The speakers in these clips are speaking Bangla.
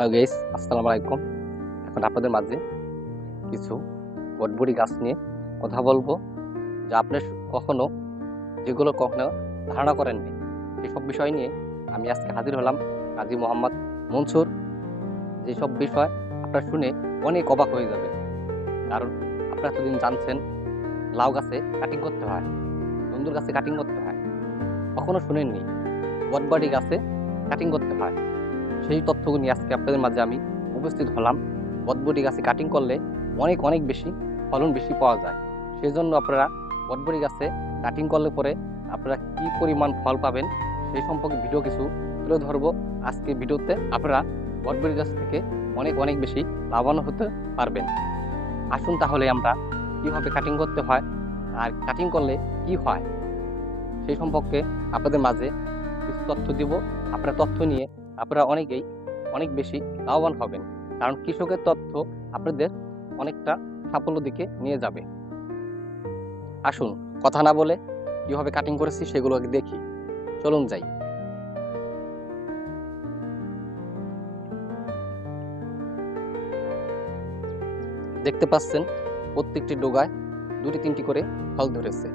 হ্যালো গেস আসসালামু আলাইকুম এখন আপনাদের মাঝে কিছু বটবড়ি গাছ নিয়ে কথা বলব, যা আপনি কখনো যেগুলো কখনো ধারণা করেননি, সেসব বিষয় নিয়ে আমি আজকে হাজির হলাম কাজী মোহাম্মদ মনসুর। যেসব বিষয় আপনার শুনে অনেক অবাক হয়ে যাবে, কারণ আপনারা এতদিন জানছেন লাউ গাছে কাটিং করতে হয় বন্ধুর গাছে কাটিং করতে হয়, কখনো শুনেননি বটবাড়ি গাছে কাটিং করতে হয়। সেই তথ্যগুলো নিয়ে আজকে আপনাদের মাঝে আমি উপস্থিত হলাম। বটবটি গাছে কাটিং করলে অনেক অনেক বেশি ফলন বেশি পাওয়া যায়। সেই জন্য আপনারা বটবটি গাছে কাটিং করলে পরে আপনারা কি পরিমাণ ফল পাবেন সেই সম্পর্কে ভিডিও কিছু তুলে ধরবো। আজকে ভিডিওতে আপনারা বটবটি গাছ থেকে অনেক অনেক বেশি লাভবান হতে পারবেন। আসুন তাহলে আমরা কীভাবে কাটিং করতে হয় আর কাটিং করলে কি হয় সেই সম্পর্কে আপনাদের মাঝে কিছু তথ্য দিব। আপনারা তথ্য নিয়ে আপনারা অনেকেই অনেক বেশি লাভবান হবেন। কারণ কৃষকের তথ্য আপনাদের অনেকটা সাফল্য দিকে নিয়ে যাবে। আসুন, কথা না বলে কীভাবে কাটিং করেছি সেগুলো দেখি। চলুন যাই। দেখতে পাচ্ছেন, প্রত্যেকটি ডোগায় দুটি তিনটি করে ফল ধরেছে।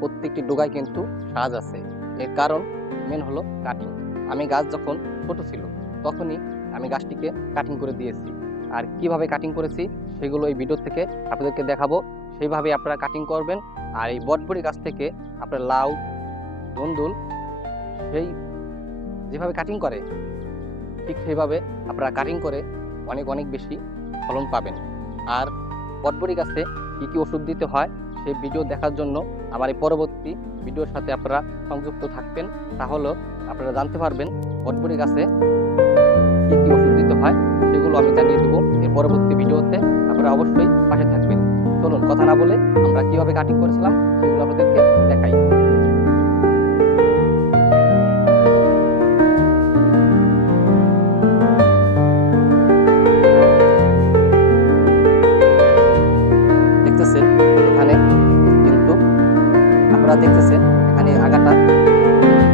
প্রত্যেকটি ডোগায় কিন্তু সাজ আছে। এর কারণ মেন হলো কাটিং আমি গাছ যখন ছোট ছিল, তখনই আমি গাছটিকে কাটিং করে দিয়েছি। আর কীভাবে কাটিং করেছি, সেগুলো এই ভিডিও থেকে আপনাদেরকে দেখাবো। সেইভাবে আপনারা কাটিং করবেন। আর এই বটবড়ি গাছ থেকে আপনার লাউ দন্দুল সেই যেভাবে কাটিং করে, ঠিক সেইভাবে আপনারা কাটিং করে অনেক অনেক বেশি ফলন পাবেন। আর বটবড়ি গাছে কী কী ওষুধ দিতে হয় সেই ভিডিও দেখার জন্য আমার এই পরবর্তী ভিডিওর সাথে আপনারা সংযুক্ত থাকবেন, তাহলে আপনারা জানতে পারবেন বটবড়ি গাছে কী কী ওষুধ দিতে হয়, সেগুলো আমি জানিয়ে দেবো এর পরবর্তী ভিডিওতে। আপনারা অবশ্যই পাশে থাকবেন। চলুন, কথা না বলে আমরা কীভাবে কাটিং করেছিলাম, সেগুলো আপনাদেরকে আপনারা দেখতেছেন, এখানে আগাটা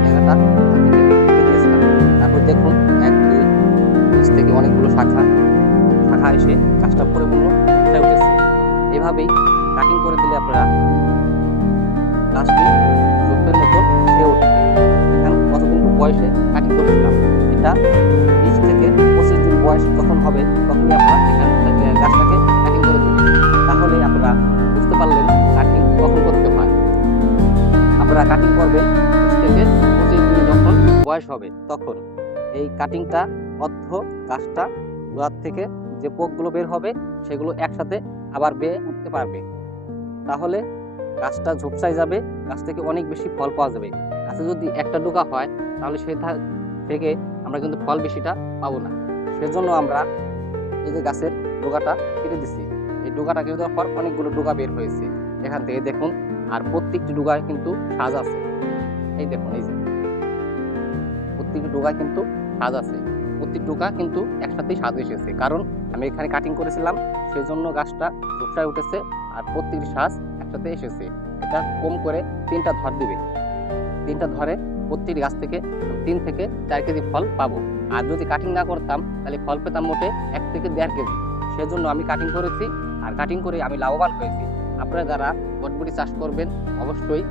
আগাটা তারপর দেখুন, এক, দুই, নিচ থেকে অনেকগুলো শাখা শাখা এসে গাছটা পরিপূর্ণ উঠে উঠেছে এভাবেই কাটিং করে দিলে আপনারা গাছটি রূপের মতো সে উঠবে। এখানে কতদিন বয়সে কাটিং করেছিলাম এটা বিশ থেকে পঁচিশ দিন বয়স যখন হবে, তখনই আপনারা আপনারা কাটিং করবেন থেকে পঁচিশ দিন যখন বয়স হবে, তখন এই কাটিংটা অর্ধ গাছটা গোড়ার থেকে যে পোকগুলো বের হবে, সেগুলো একসাথে আবার বেয়ে উঠতে পারবে। তাহলে গাছটা ঝোপসাই যাবে, গাছ থেকে অনেক বেশি ফল পাওয়া যাবে। গাছে যদি একটা ডোকা হয়, তাহলে সে থেকে আমরা কিন্তু ফল বেশিটা পাবো না। সেজন্য আমরা এই যে গাছের ডোকাটা কেটে দিছি। এই ডোকাটা কেটে দেওয়ার পর অনেকগুলো ডোকা বের হয়েছে। এখান থেকে দেখুন আর প্রত্যেকটি ডোগায় কিন্তু সাজ আছে। এই দেখুন, এই যে। প্রত্যেকটি ডোগায় কিন্তু সাজ আছে। প্রত্যেক ডোকা কিন্তু একসাথেই সাজ এসেছে। কারণ আমি এখানে কাটিং করেছিলাম, সেজন্য গাছটা ঝোপটায় উঠেছে আর প্রত্যেকটি সাজ একসাথে এসেছে। এটা কম করে তিনটা ধর দিবে। তিনটা ধরে প্রত্যেকটি গাছ থেকে তিন থেকে চার কেজি ফল পাবো। আর যদি কাটিং না করতাম, তাহলে ফল পেতাম মোটে এক থেকে দেড় কেজি। সেজন্য আমি কাটিং করেছি, আর কাটিং করে আমি লাভবান হয়েছি। আপনারা যারা বটবুটি চাষ করবেন, অবশ্যই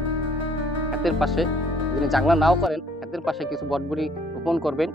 ক্ষেতের পাশে, যদি জাংলা নাও করেন, ক্ষেতের পাশে কিছু বটবুটি রোপণ করবেন।